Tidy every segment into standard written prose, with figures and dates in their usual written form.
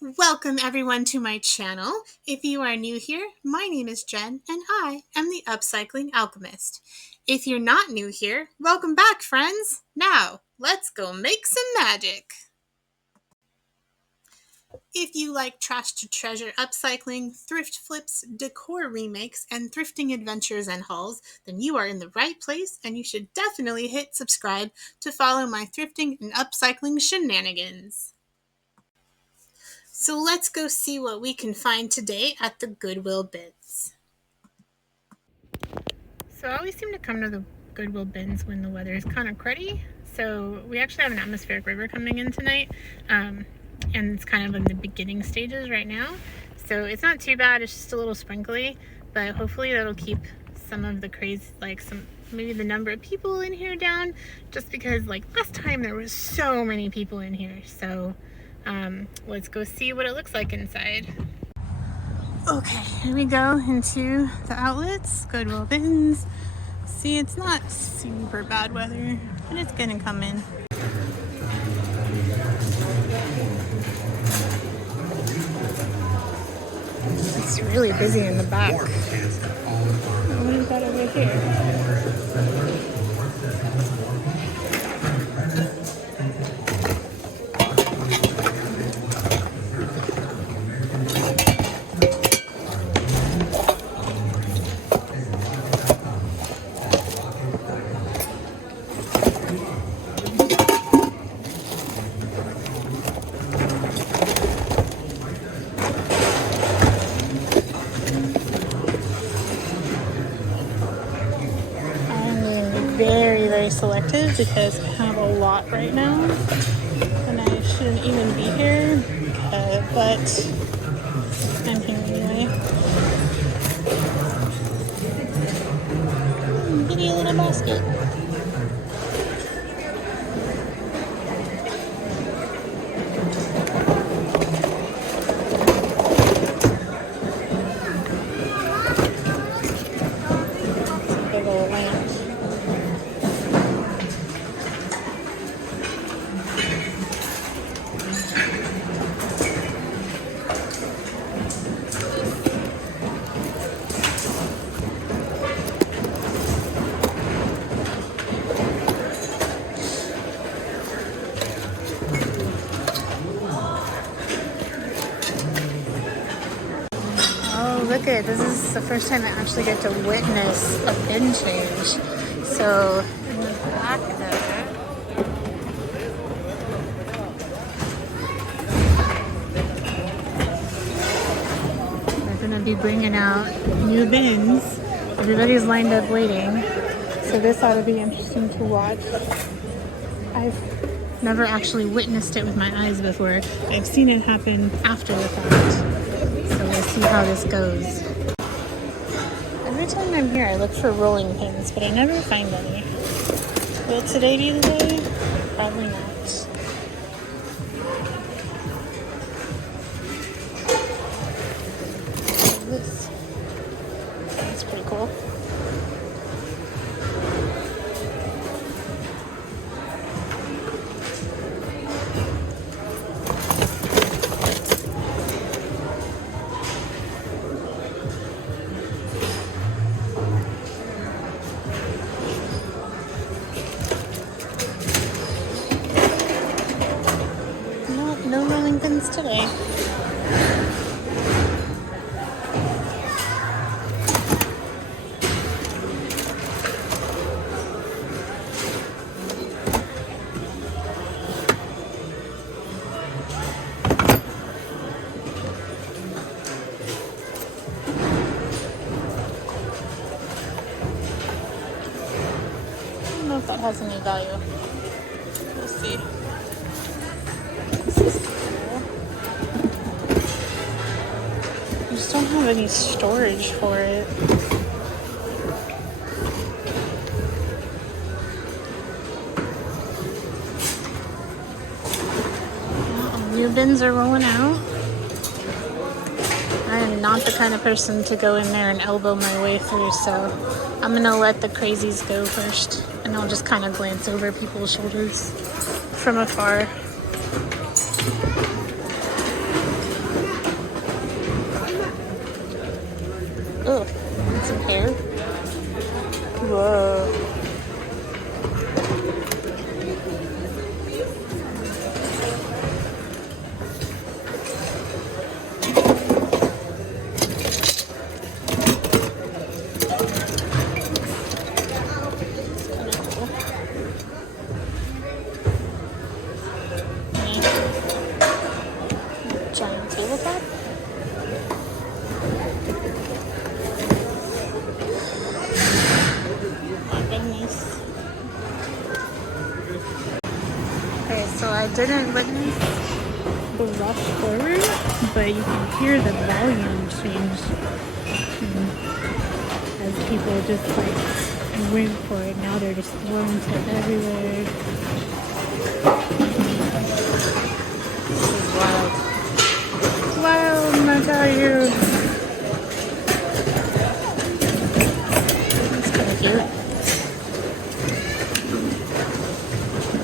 Welcome everyone to my channel. If you are new here, my name is Jen and I am the Upcycling Alchemist. If you're not new here, welcome back friends. Now, let's go make some magic. If you like trash to treasure upcycling, thrift flips, decor remakes, and thrifting adventures and hauls, then you are in the right place and you should definitely hit subscribe to follow my thrifting and upcycling shenanigans. So let's go see what we can find today at the Goodwill Bins. So I always seem to come to the Goodwill Bins when the weather is kind of cruddy. So we actually have an atmospheric river coming in tonight, and it's kind of in the beginning stages right now. So it's not too bad, it's just a little sprinkly, but hopefully that'll keep some of the craze, maybe the number of people in here down, just because last time there was so many people in here. So let's go see what it looks like inside. Okay, here we go into the outlets, Goodwill Bins. See, it's not super bad weather, but it's gonna come in. It's really busy in the back. What is that over here? Very selective because I have a lot right now and I shouldn't even be here, but I'm here anyway. Giddy little basket. It's a big old lamp. Look at this is the first time I actually get to witness a bin change. So in the back there, they're gonna be bringing out new bins. Everybody's lined up waiting, so this ought to be interesting to watch. I've never actually witnessed it with my eyes before. I've seen it happen after the fact. So we'll see how this goes. Every time I'm here, I look for rolling pins, but I never find any. Will today be the day? Probably not. This. That's pretty cool. No rolling pins today. I don't know if that has any value. We'll see. I just don't have any storage for it. Well, new bins are rolling out. I am not the kind of person to go in there and elbow my way through, so I'm gonna let the crazies go first, and I'll just kind of glance over people's shoulders from afar. didn't witness the rush forward, but you can hear the volume change as people just like went for it. Now they're just thrown to everywhere. This is wild. Wild, I tell you. That's kind of cute.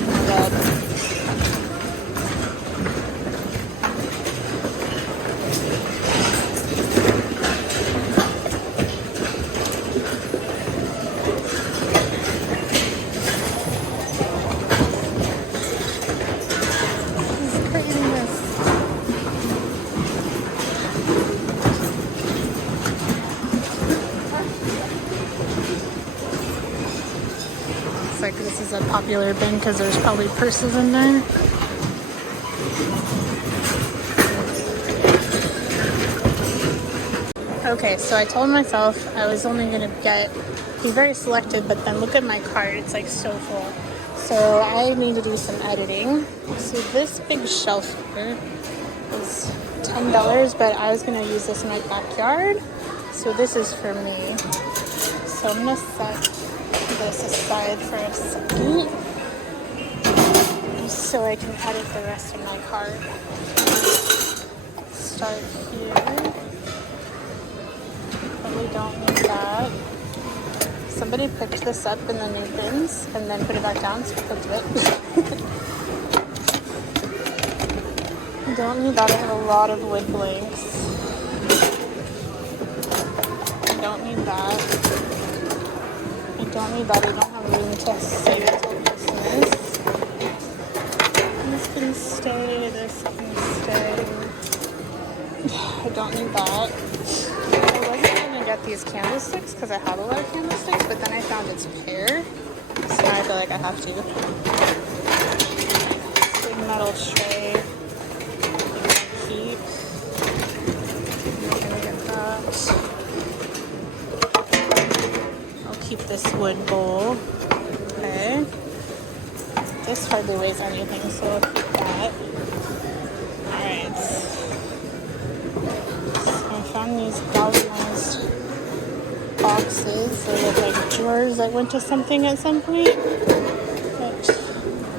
Oh my God. Like this is a popular bin because there's probably purses in there. Okay, so I told myself I was only gonna be very selective, but then look at my cart, it's like so full. So I need to do some editing. So this big shelf here is $10, but I was gonna use this in my backyard. So this is for me. So I'm gonna set this aside for a second so I can edit the rest of my cart. Start here. Probably don't need that. Somebody picked this up in the new bins and then put it back down, so I picked it. Don't need that. I have a lot of wood blanks. Don't need that. I don't need that. I don't have room to save it till Christmas. This can stay. This can stay. I don't need that. I wasn't going to get these candlesticks because I have a lot of candlesticks, but then I found it's pear. So now I feel like I have to. Big metal tray. Keep. I'm not going to get that. Keep this wood bowl. Okay. This hardly weighs anything, so I'll keep that. Alright. So I found these galvanized boxes. They look like drawers that went to something at some point. But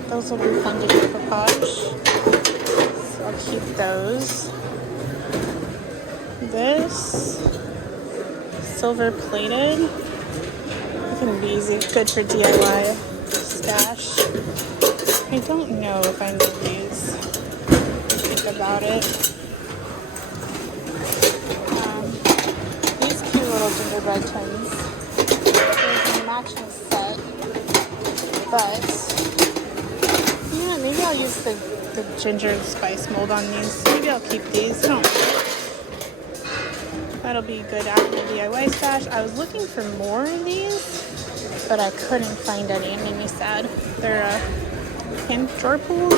those will be fun to decoupage. So I'll keep those. This silver plated. Can be easy, good for DIY stash. I don't know if I need these. Think about it. These cute little gingerbread tins. There's a matching set, but you know what, maybe I'll use the ginger spice mold on these. Maybe I'll keep these. No. That'll be good after DIY stash. I was looking for more of these, but I couldn't find any. It made me sad. They're drawer pulls.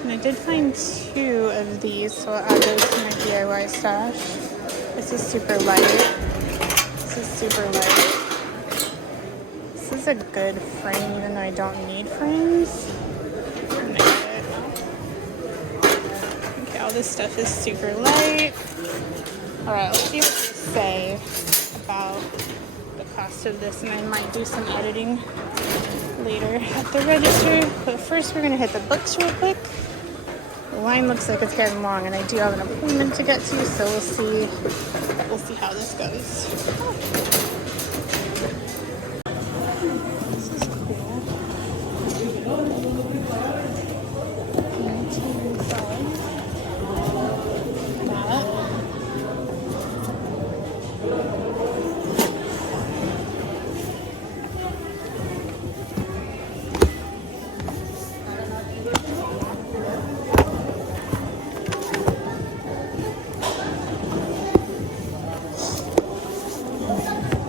And I did find 2 of these, so I'll add those to my DIY stash. This is super light. This is super light. This is a good frame, even though I don't need frames. Okay, all this stuff is super light. Alright, let's see what they say about the cost of this, and I might do some editing later at the register. But first we're going to hit the books real quick. The line looks like it's getting long, and I do have an appointment to get to, so we'll see how this goes. This is cool.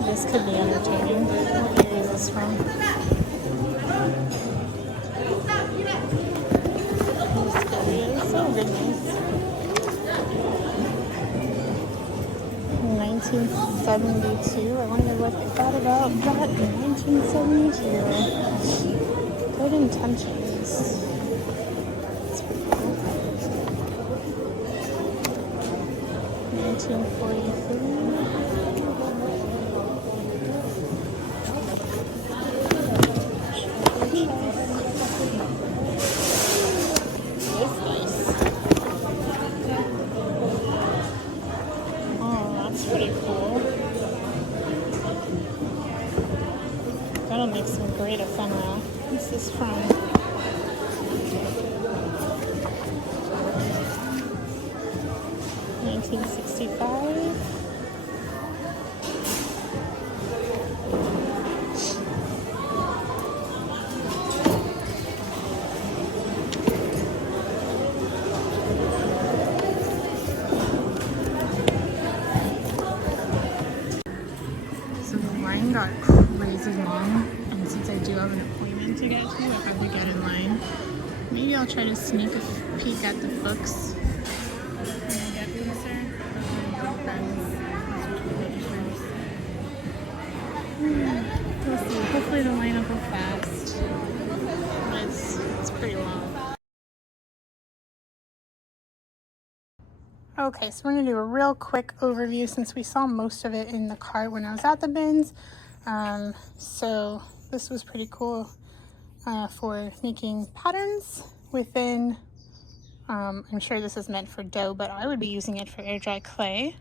This could be entertaining. What year is this from? Oh goodness. 1972. I wonder what they thought about that in 1972. Good intentions. nice. It's pretty cool. 1943. Pretty cool. That'll make some great ephemera. This is from 1965. So the line got crazy long, and since I do have an appointment to get to, if I would get in line, maybe I'll try to sneak a peek at the books when I get closer. We'll see. Hopefully the line will go fast. But it's pretty long. Okay, so we're going to do a real quick overview since we saw most of it in the cart when I was at the bins. So this was pretty cool for making patterns within, I'm sure this is meant for dough, but I would be using it for air dry clay.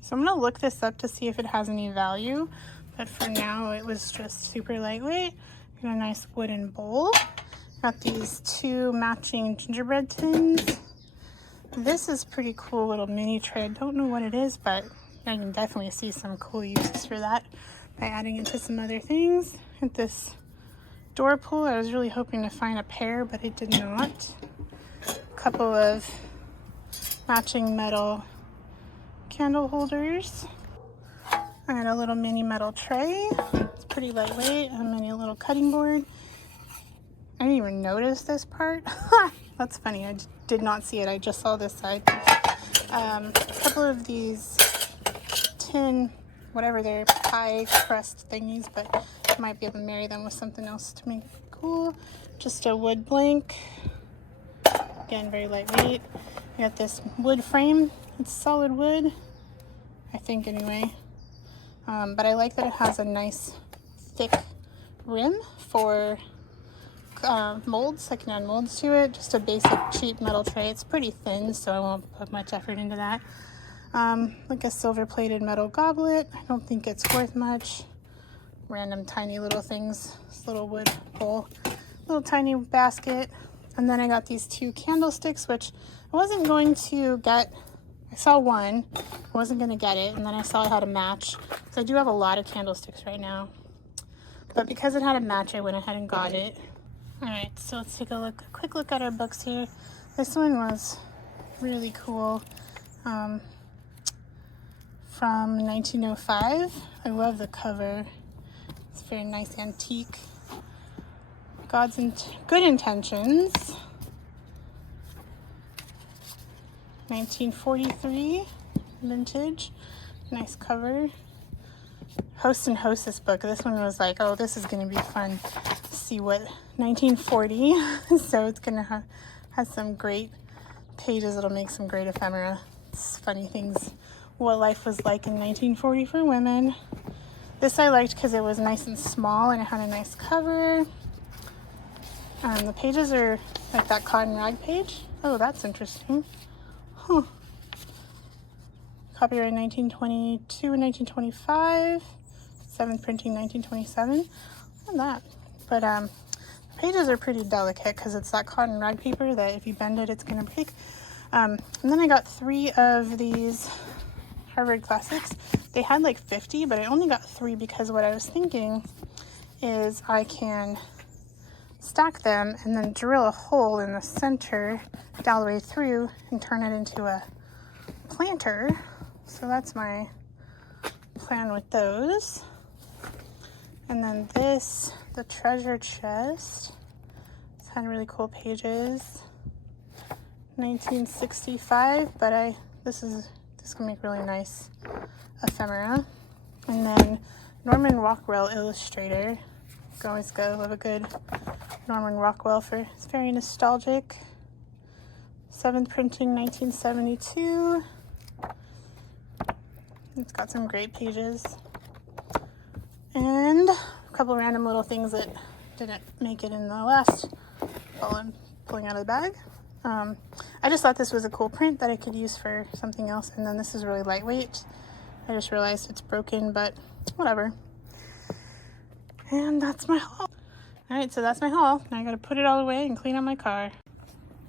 So I'm going to look this up to see if it has any value, but for now it was just super lightweight. Got a nice wooden bowl. Got these two matching gingerbread tins. This is pretty cool little mini tray. I don't know what it is, but I can definitely see some cool uses for that by adding it to some other things. And this door pull, I was really hoping to find a pair, but I did not. A couple of matching metal candle holders. And a little mini metal tray. It's pretty lightweight. A mini little cutting board. I didn't even notice this part. That's funny. I did not see it. I just saw this side. A couple of these tin, whatever they're, pie crust thingies, but I might be able to marry them with something else to make it cool. Just a wood blank. Again, very lightweight. I got this wood frame. It's solid wood, I think anyway. But I like that it has a nice thick rim for molds. I can add molds to it. Just a basic cheap metal tray. It's pretty thin, so I won't put much effort into that. Like a silver plated metal goblet. I don't think it's worth much. Random tiny little things. This little wood bowl. Little tiny basket. And then I got these two candlesticks, which I wasn't going to get. I saw one. I wasn't going to get it. And then I saw it had a match. So I do have a lot of candlesticks right now. But because it had a match, I went ahead and got it. Alright, so let's take a quick look at our books here. This one was really cool. From 1905. I love the cover. It's a very nice antique. God's Good Intentions. 1943 vintage. Nice cover. Host and Hostess book. This one was like, oh, this is going to be fun. See what 1940. So it's going to have some great pages. It'll make some great ephemera. It's funny things. What life was like in 1940 for women. This I liked because it was nice and small and it had a nice cover. The pages are like that cotton rag page. Oh, that's interesting. Huh. Copyright 1922 and 1925. 7th printing 1927. Look at that. But the pages are pretty delicate because it's that cotton rag paper that if you bend it, it's going to break. And then I got 3 of these Harvard Classics. They had like 50, but I only got 3 because what I was thinking is I can stack them and then drill a hole in the center all the way through and turn it into a planter. So that's my plan with those. And then this, the treasure chest. It's had really cool pages. 1965, but this can make really nice ephemera. And then Norman Rockwell illustrator. Always go, love a good Norman Rockwell it's very nostalgic. 7th printing, 1972. It's got some great pages. And a couple random little things that didn't make it in the last haul I'm pulling out of the bag. I just thought this was a cool print that I could use for something else. And then this is really lightweight. I just realized it's broken, but whatever. And that's my haul. All right, so that's my haul. Now I gotta put it all away and clean out my car.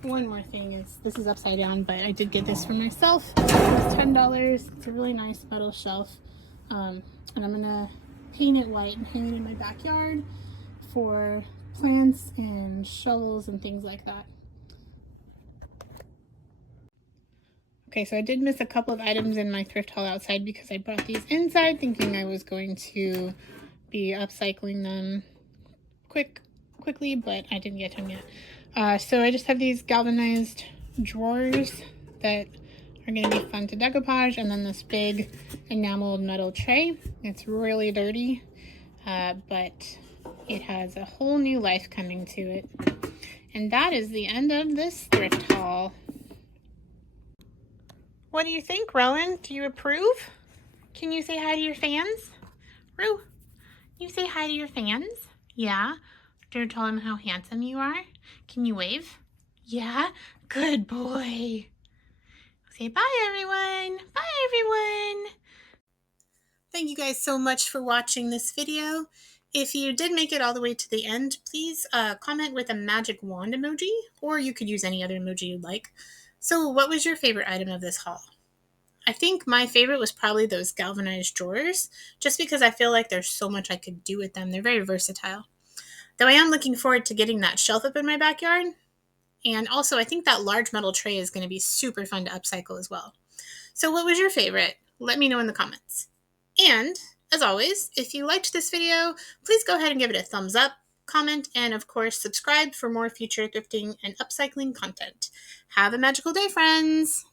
One more thing is, this is upside down, but I did get this for myself. It was $10. It's a really nice metal shelf. And I'm gonna paint it white and hang it in my backyard for plants and shovels and things like that. Okay, so I did miss a couple of items in my thrift haul outside because I brought these inside thinking I was going to be upcycling them quickly, but I didn't get them yet. So I just have these galvanized drawers that are going to be fun to decoupage, and then this big enameled metal tray. It's really dirty, but it has a whole new life coming to it. And that is the end of this thrift haul. What do you think, Rowan? Do you approve? Can you say hi to your fans? Roo, you say hi to your fans? Yeah? Do you tell them how handsome you are? Can you wave? Yeah? Good boy. Say bye, everyone. Bye, everyone. Thank you guys so much for watching this video. If you did make it all the way to the end, please comment with a magic wand emoji, or you could use any other emoji you'd like. So what was your favorite item of this haul? I think my favorite was probably those galvanized drawers, just because I feel like there's so much I could do with them. They're very versatile. Though I am looking forward to getting that shelf up in my backyard. And also, I think that large metal tray is going to be super fun to upcycle as well. So what was your favorite? Let me know in the comments. And, as always, if you liked this video, please go ahead and give it a thumbs up, comment, and of course, subscribe for more future thrifting and upcycling content. Have a magical day, friends!